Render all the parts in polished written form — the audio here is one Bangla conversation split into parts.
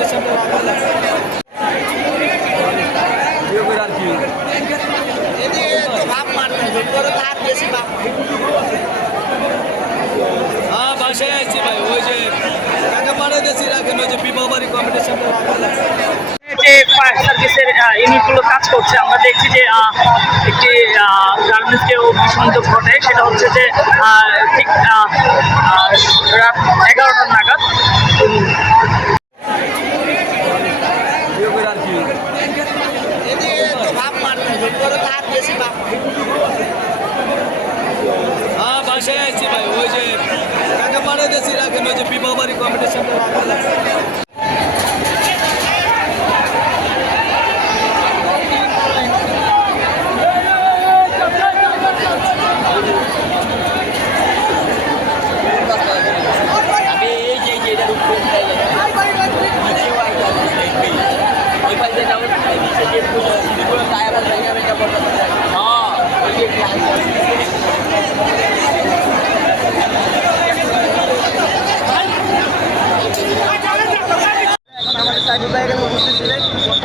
কম্পিটিশন আর কি হ্যাঁ বাসায় আসছি ভাই ওই যে টাকা পাঠিয়ে দিয়েছি রাখেন ওই যে বিবাহ বাড়ি কম্পিটিশন যে ফায়ার সার্ভিসের ইউনিটগুলো কাজ করছে আমরা দেখছি যে একটি গার্মেন্টসকেও বিস্ফোরণ ঘটে সেটা হচ্ছে যে ঠিক রাত 11টার নাগাদ আর কি হ্যাঁ বাসায় আসছি ভাই ওই যে টাকা পাঠিয়ে দিয়েছি রাখেন ওই যে বিবাহ বাড়ি কম্পিটিশন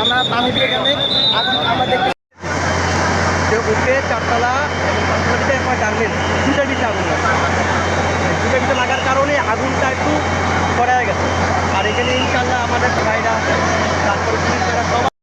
আমরা পানিতে এখানে আগুন আমাদের উঠে চারতলা এবং গার্মেন্টস দুটার ভিতরে আগুন লাগে দুটার ভিতরে লাগার কারণে আগুনটা একটু ছড়ায় গেছে আর এখানে ইনশাল্লাহ আমাদের ভাইরা